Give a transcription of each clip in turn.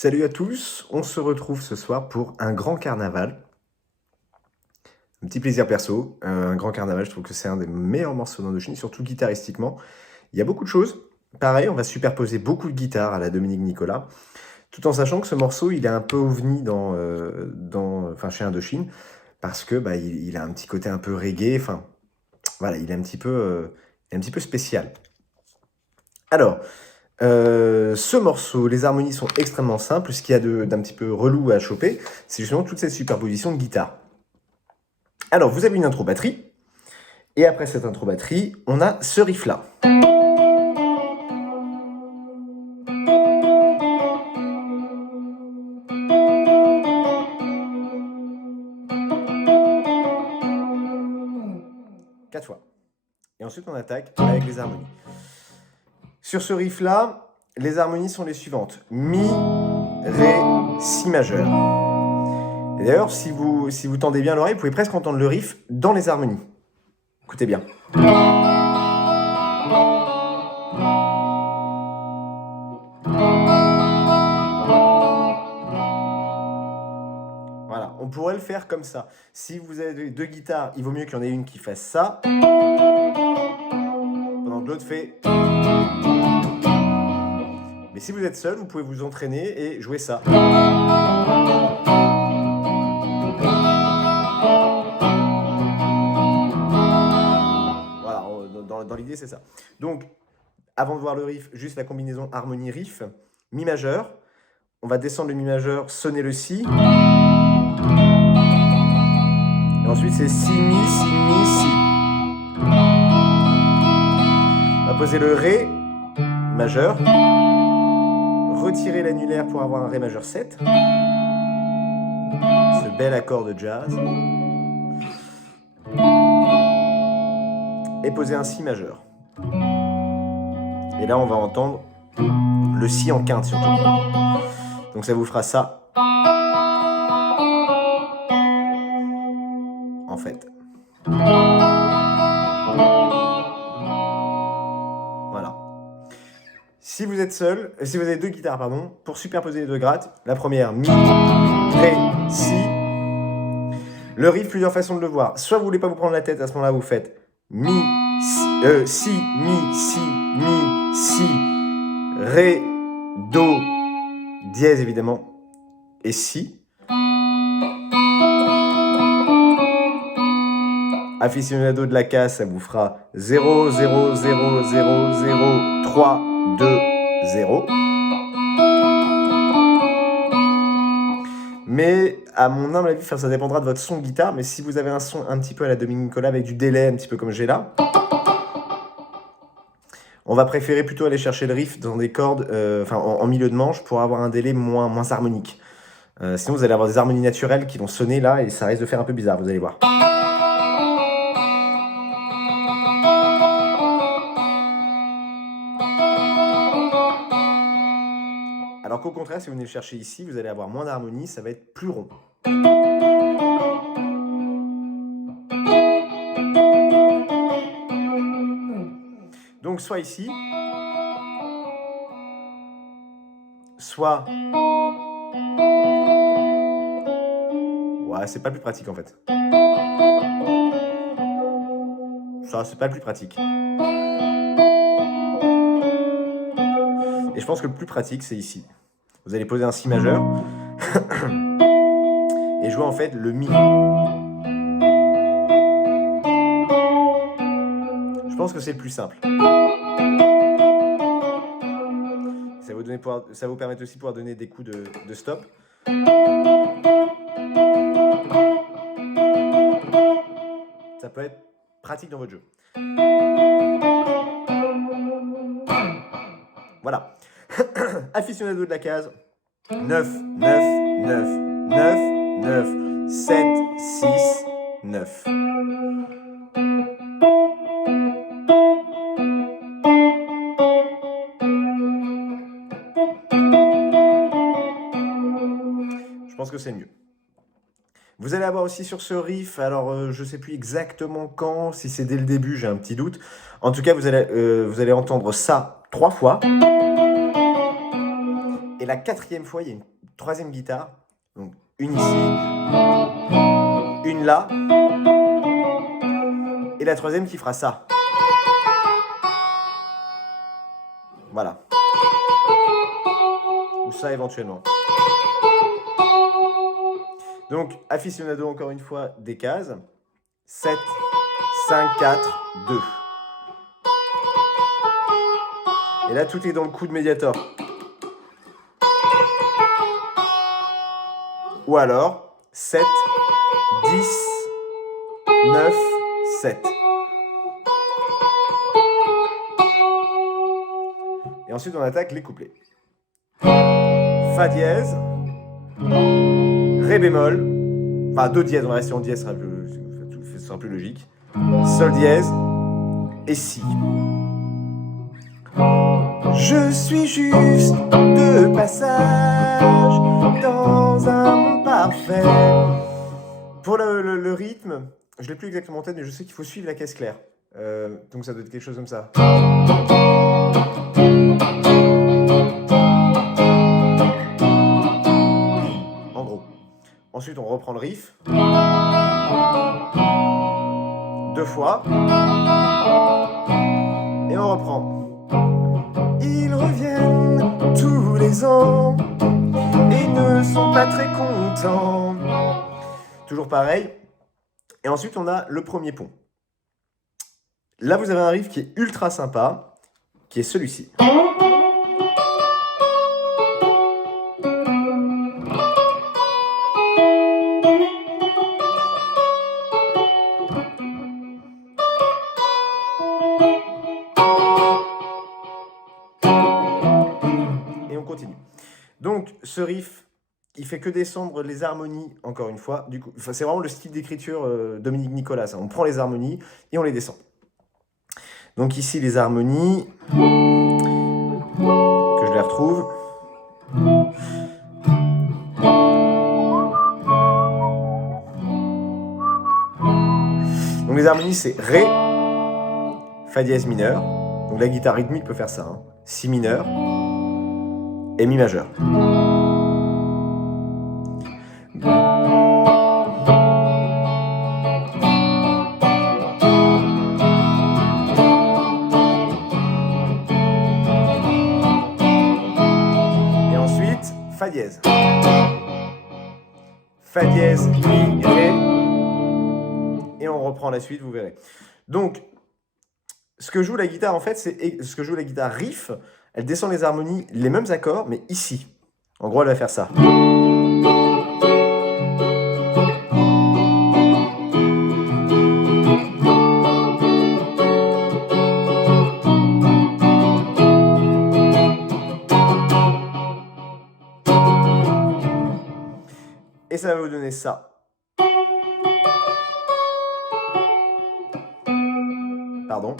Salut à tous, on se retrouve ce soir pour un grand carnaval. Un petit plaisir perso, un grand carnaval, je trouve que c'est un des meilleurs morceaux d'Indochine, surtout guitaristiquement. Il y a beaucoup de choses. Pareil, on va superposer beaucoup de guitares à la Dominique Nicolas, tout en sachant que ce morceau, il est un peu ovni chez Indochine, parce que il a un petit côté un peu reggae, enfin, voilà, il est un petit peu spécial. Alors, ce morceau, les harmonies sont extrêmement simples. Ce qu'il y a d'un petit peu relou à choper, c'est justement toute cette superposition de guitare. Alors, vous avez une intro batterie, et après cette intro batterie, on a ce riff-là. Quatre fois. Et ensuite, on attaque avec les harmonies. Sur ce riff-là, les harmonies sont les suivantes. Mi, Ré, Si majeur. Et d'ailleurs, si vous tendez bien l'oreille, vous pouvez presque entendre le riff dans les harmonies. Écoutez bien. Voilà, on pourrait le faire comme ça. Si vous avez deux guitares, il vaut mieux qu'il y en ait une qui fasse ça, pendant que l'autre fait... Mais si vous êtes seul, vous pouvez vous entraîner et jouer ça. Voilà, dans l'idée, c'est ça. Donc, avant de voir le riff, juste la combinaison harmonie-riff. Mi majeur, on va descendre le mi majeur, sonner le si. Et ensuite, c'est si, mi, si, mi, si. On va poser le ré majeur. Retirer l'annulaire pour avoir un ré majeur 7. Ce bel accord de jazz. Et poser un si majeur. Et là, on va entendre le si en quinte surtout. Donc ça vous fera ça. En fait. Voilà. Si vous êtes seul, si vous avez deux guitares, pardon, pour superposer les deux grattes, la première, mi, ré, si. Le riff, plusieurs façons de le voir. Soit vous voulez pas vous prendre la tête, à ce moment-là, vous faites mi, si, mi, si, mi, si, ré, do, dièse évidemment, et si. Aficionado de la casse, ça vous fera 0, 0, 0, 0, 0, 3, 2, 0. Mais à mon humble avis, ça dépendra de votre son de guitare, mais si vous avez un son un petit peu à la Dominique Nicolas avec du délai, un petit peu comme j'ai là, on va préférer plutôt aller chercher le riff dans des cordes, en milieu de manche, pour avoir un délai moins harmonique. Sinon, vous allez avoir des harmonies naturelles qui vont sonner là, et ça risque de faire un peu bizarre, vous allez voir. Alors qu'au contraire, si vous venez le chercher ici, vous allez avoir moins d'harmonie, ça va être plus rond. Donc soit ici, soit... Ouais, c'est pas le plus pratique en fait. Ça, c'est pas le plus pratique. Et je pense que le plus pratique, c'est ici. Vous allez poser un si majeur et jouer en fait le mi. Je pense que c'est le plus simple. Ça va vous permettre aussi de pouvoir donner des coups de stop. Ça peut être pratique dans votre jeu. Voilà. Aficionado de la case. 9, 9, 9, 9, 9, 7, 6, 9. Je pense que c'est mieux. Vous allez avoir aussi sur ce riff, alors je ne sais plus exactement quand, si c'est dès le début, j'ai un petit doute. En tout cas, vous allez entendre ça 3 fois. Et la quatrième fois, il y a une troisième guitare. Donc une ici, une là, et la troisième qui fera ça. Voilà. Ou ça éventuellement. Donc, aficionado encore une fois des cases. 7, 5, 4, 2. Et là, tout est dans le coup de Mediator. Ou alors, 7, 10, 9, 7. Et ensuite, on attaque les couplets. Fa dièse, Ré bémol, enfin Do dièse, on va rester en dièse, ce sera plus logique. Sol dièse et Si. Je suis juste de passage dans un monde parfait. Pour le rythme, je ne l'ai plus exactement en tête, mais je sais qu'il faut suivre la caisse claire. Donc ça doit être quelque chose comme ça. En gros. Ensuite, on reprend le riff. 2 fois. Et on reprend. Ils reviennent tous les ans et ne sont pas très contents. Toujours pareil. Et ensuite, on a le premier pont. Là, vous avez un riff qui est ultra sympa, qui est celui-ci. Et on continue. Donc, ce riff, il fait que descendre les harmonies, encore une fois. Du coup, c'est vraiment le style d'écriture Dominique Nicolas. Ça. On prend les harmonies et on les descend. Donc ici, les harmonies, que je les retrouve. Donc les harmonies, c'est Ré, Fa dièse mineur. Donc la guitare rythmique peut faire ça. Hein. Si mineur et Mi majeur. Fa dièse. Fa dièse, Mi, Ré. Et on reprend la suite, vous verrez. Donc, ce que joue la guitare, en fait, c'est ce que joue la guitare riff. Elle descend les harmonies, les mêmes accords, mais ici. En gros, elle va faire ça. Et ça va vous donner ça. Pardon.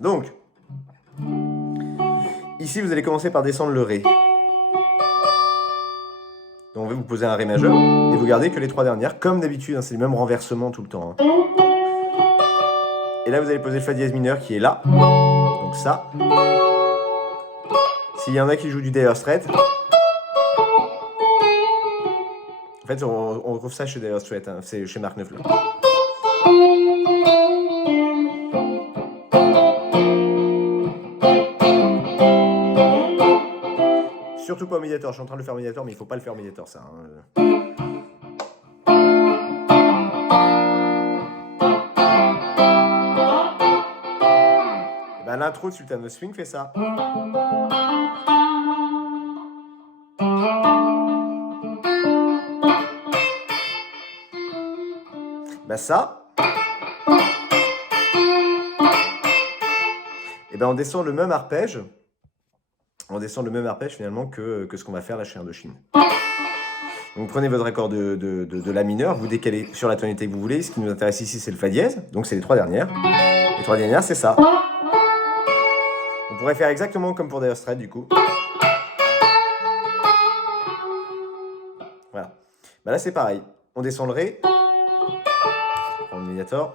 Donc, ici, vous allez commencer par descendre le Ré. Donc, on va vous poser un Ré majeur et vous gardez que les 3 dernières, comme d'habitude, hein, c'est le même renversement tout le temps. Hein. Et là, vous allez poser le Fa dièse mineur qui est là. Donc ça. S'il y en a qui jouent du Dire Straits, en fait, on retrouve ça chez Dire Straits, hein, c'est chez Mark Knopfler. Surtout pas au Mediator, je suis en train de le faire au Mediator, mais il ne faut pas le faire au Mediator, ça. Hein. Et ben, l'intro de Sultan of Swing fait ça. Ben ça. Et ben on descend le même arpège. On descend le même arpège finalement que ce qu'on va faire là chez Indochine. Donc prenez votre accord de La mineur, vous décalez sur la tonalité que vous voulez. Ce qui nous intéresse ici, c'est le Fa dièse. Donc c'est les 3 dernières. Les 3 dernières, c'est ça. On pourrait faire exactement comme pour Dire Straits du coup. Bah là, c'est pareil. On descend le Ré. On prend le médiator.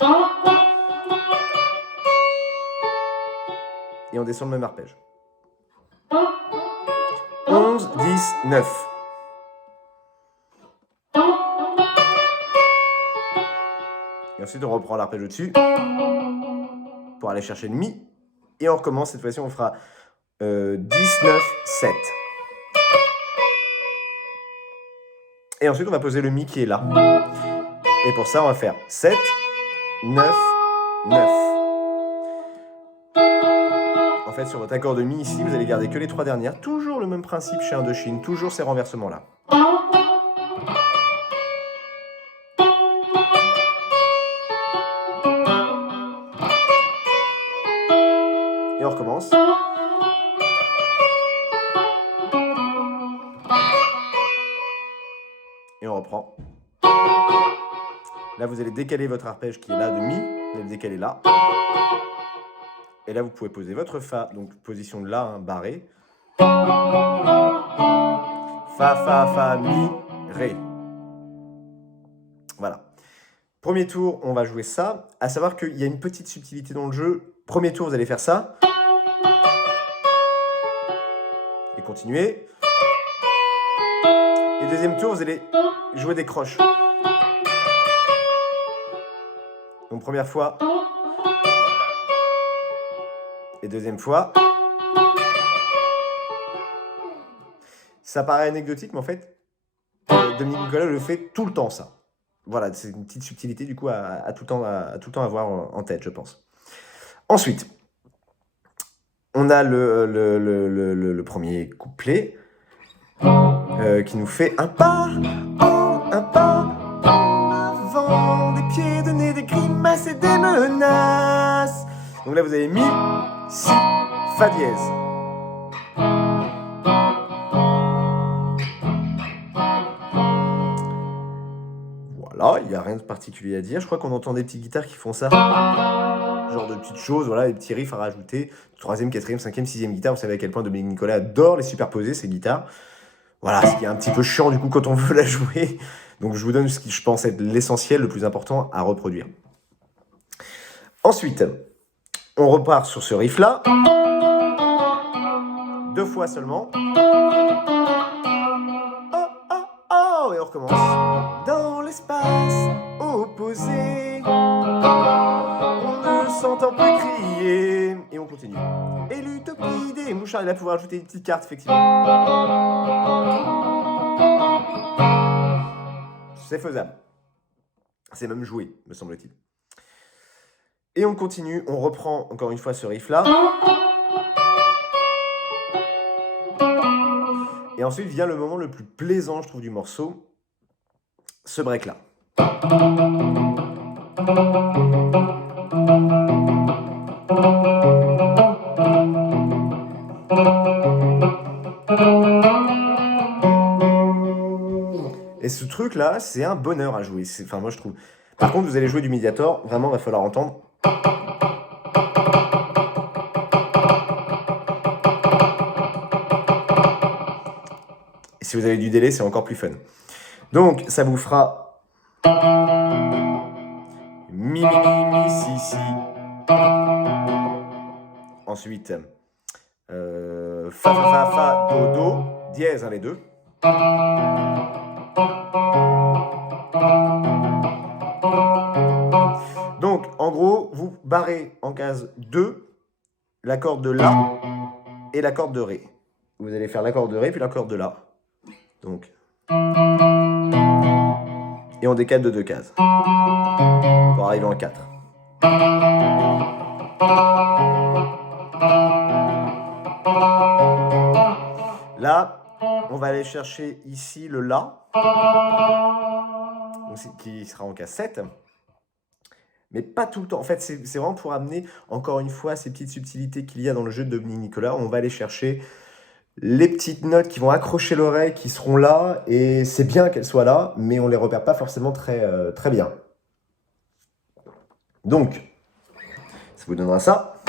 Et on descend le même arpège. 11, 10, 9. Et ensuite, on reprend l'arpège au-dessus pour aller chercher le Mi. Et on recommence. Cette fois-ci, on fera 10, 9, 7. Et ensuite, on va poser le Mi qui est là. Et pour ça, on va faire 7, 9, 9. En fait, sur votre accord de Mi ici, vous allez garder que les 3 dernières. Toujours le même principe chez Indochine, toujours ces renversements-là. Et on recommence. Et on reprend. Là, vous allez décaler votre arpège qui est là de Mi. Vous allez le décaler là. Et là, vous pouvez poser votre Fa, donc position de La, hein, barré. Fa, Fa, Fa, Mi, Ré. Voilà. Premier tour, on va jouer ça. À savoir qu'il y a une petite subtilité dans le jeu. Premier tour, vous allez faire ça. Et continuer. Et deuxième tour, vous allez jouer des croches. Donc première fois. Et deuxième fois. Ça paraît anecdotique, mais en fait, Dominique Nicolas le fait tout le temps, ça. Voilà, c'est une petite subtilité, du coup, à tout le temps avoir en tête, je pense. Ensuite, on a le premier couplet qui nous fait un pas en avant, des pieds, de nez, des grimaces et des menaces. Donc là, vous avez Mi, Si, Fa dièse. Voilà, il n'y a rien de particulier à dire. Je crois qu'on entend des petites guitares qui font ça. Genre de petites choses, voilà, des petits riffs à rajouter. Troisième, quatrième, cinquième, sixième guitare. Vous savez à quel point Dominique Nicolas adore les superposer, ces guitares. Voilà, ce qui est un petit peu chiant du coup quand on veut la jouer. Donc je vous donne ce qui, je pense, être l'essentiel, le plus important à reproduire. Ensuite, on repart sur ce riff-là. 2 fois seulement. Oh, oh, oh, et on recommence. Dans l'espace opposé, on ne s'entend plus crier. Et on continue. Et l'utopie des mouchards. Et là, pouvoir ajouter une petite carte, effectivement. C'est faisable. C'est même joué, me semble-t-il. Et on continue, on reprend encore une fois ce riff-là. Et ensuite vient le moment le plus plaisant, je trouve, du morceau, ce break-là. Et ce truc-là, c'est un bonheur à jouer. Enfin, moi, je trouve. Par contre, vous allez jouer du médiator, vraiment, il va falloir entendre. Et si vous avez du délai, c'est encore plus fun. Donc, ça vous fera Mi, mi, mi, mi, si, si. Ensuite, fa, fa, fa, fa, do, do, dièse, hein, les deux. Donc, en gros, vous barrez en case 2 l'accord de La et l'accord de Ré. Vous allez faire l'accord de Ré puis l'accord de La. Donc. Et on décale de 2 cases. Pour arriver en 4. Là, on va aller chercher ici le La, donc qui sera en case 7. Mais pas tout le temps. En fait, c'est vraiment pour amener, encore une fois, ces petites subtilités qu'il y a dans le jeu de Dominique Nicolas. On va aller chercher les petites notes qui vont accrocher l'oreille, qui seront là. Et c'est bien qu'elles soient là, mais on ne les repère pas forcément très bien. Donc, ça vous donnera ça.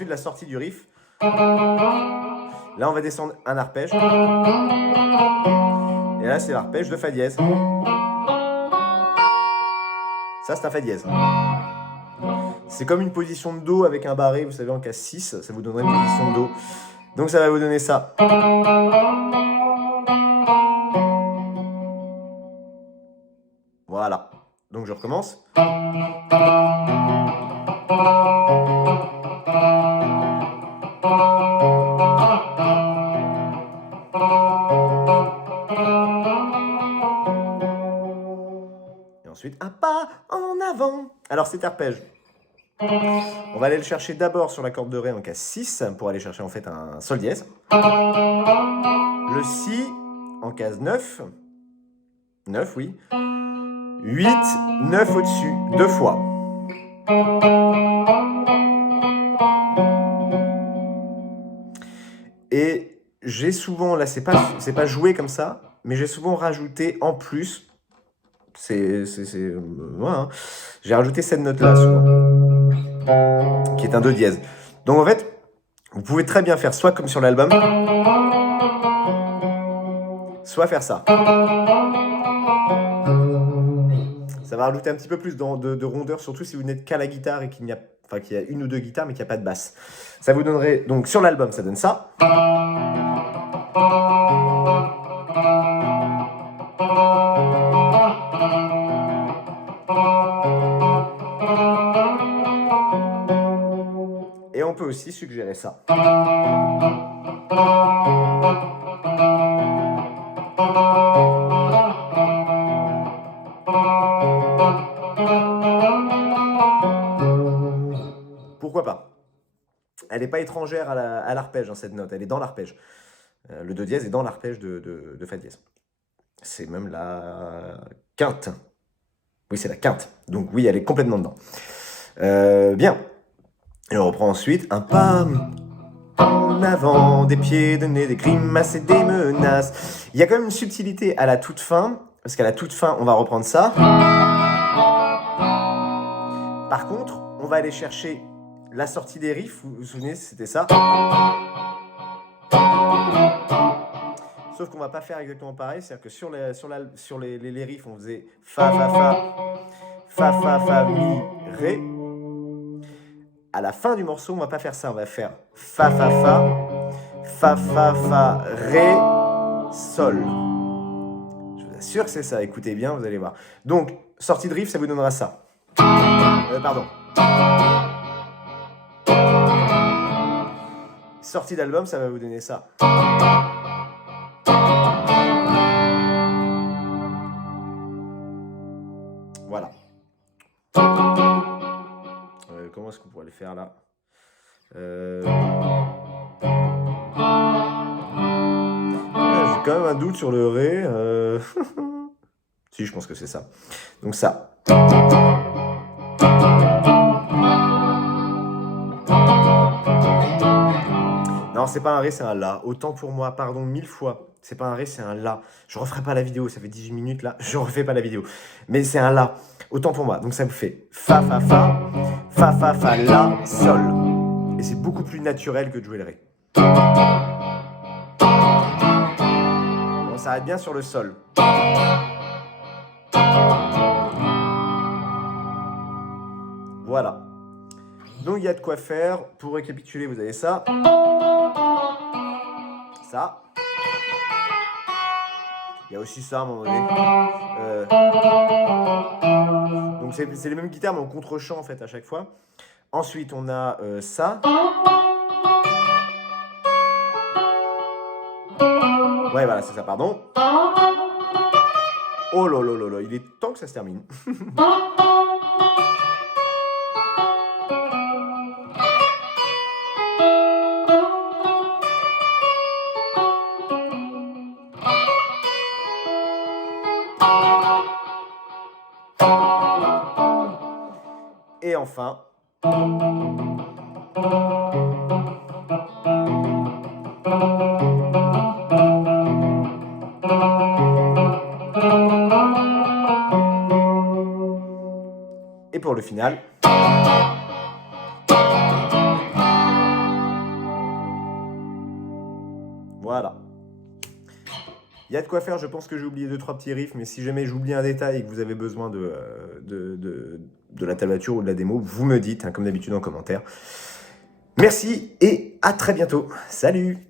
ensuite la sortie du riff. Là, on va descendre un arpège. Et là, c'est l'arpège de Fa dièse. Ça, c'est un Fa dièse. C'est comme une position de Do avec un barré, vous savez, en case 6. Ça vous donnerait une position de Do. Donc, ça va vous donner ça. Voilà. Donc, je recommence. Et ensuite, un pas en avant. Alors, cet arpège, on va aller le chercher d'abord sur la corde de Ré en case 6 pour aller chercher en fait un Sol dièse. Le Si en case 9. 9, oui. 8, 9 au-dessus, 2 fois. Et j'ai souvent, là c'est pas joué comme ça, mais j'ai souvent rajouté en plus, voilà, hein, j'ai rajouté cette note-là souvent, qui est un Do dièse. Donc en fait, vous pouvez très bien faire soit comme sur l'album, soit faire ça. Ça va rajouter un petit peu plus de rondeur, surtout si vous n'êtes qu'à la guitare et qu'il y a une ou deux guitares mais qu'il n'y a pas de basse. Ça vous donnerait, donc sur l'album, ça donne ça. Et on peut aussi suggérer ça. Pourquoi pas? Elle n'est pas étrangère à l'arpège, hein, cette note. Elle est dans l'arpège. Le Do dièse est dans l'arpège de Fa dièse. C'est même la quinte. Oui, c'est la quinte. Donc oui, elle est complètement dedans. Bien. Et on reprend ensuite un pas en avant, des pieds de nez, des grimaces et des menaces. Il y a quand même une subtilité à la toute fin, parce qu'à la toute fin, on va reprendre ça. Par contre, on va aller chercher la sortie des riffs. Vous vous souvenez, c'était ça. Sauf qu'on va pas faire exactement pareil, c'est-à-dire que sur les riffs, on faisait Fa, Fa, Fa, Fa, Fa, Fa, Mi, Ré. À la fin du morceau, on va pas faire ça, on va faire Fa, Fa, Fa, Fa, Fa, Fa, Ré, Sol. Je vous assure que c'est ça, écoutez bien, vous allez voir. Donc, sortie de riff, ça vous donnera ça. Pardon. Sortie d'album, ça va vous donner ça. Voilà. Comment est-ce qu'on pourrait le faire là? J'ai quand même un doute sur le Ré. Si, je pense que c'est ça. Donc ça. Non, c'est pas un Ré, c'est un La. Autant pour moi, pardon 1000 fois. C'est pas un Ré, c'est un La. Je referai pas la vidéo, ça fait 18 minutes là. Je refais pas la vidéo. Mais c'est un La. Autant pour moi. Donc ça me fait Fa, Fa, Fa, Fa, Fa, Fa, La, Sol. Et c'est beaucoup plus naturel que de jouer le Ré. On s'arrête bien sur le Sol. Voilà. Donc il y a de quoi faire. Pour récapituler, vous avez ça. Ça. Il y a aussi ça à un moment donné. Donc c'est les mêmes guitares mais en contre-champ en fait à chaque fois. Ensuite on a ça. Ouais voilà c'est ça, pardon. Oh là là là là, il est temps que ça se termine. Et enfin, et pour le final, Voilà. Il y a de quoi faire, je pense que j'ai oublié 2-3 petits riffs, mais si jamais j'oublie un détail et que vous avez besoin de la tablature ou de la démo, vous me dites, hein, comme d'habitude en commentaire. Merci et à très bientôt. Salut!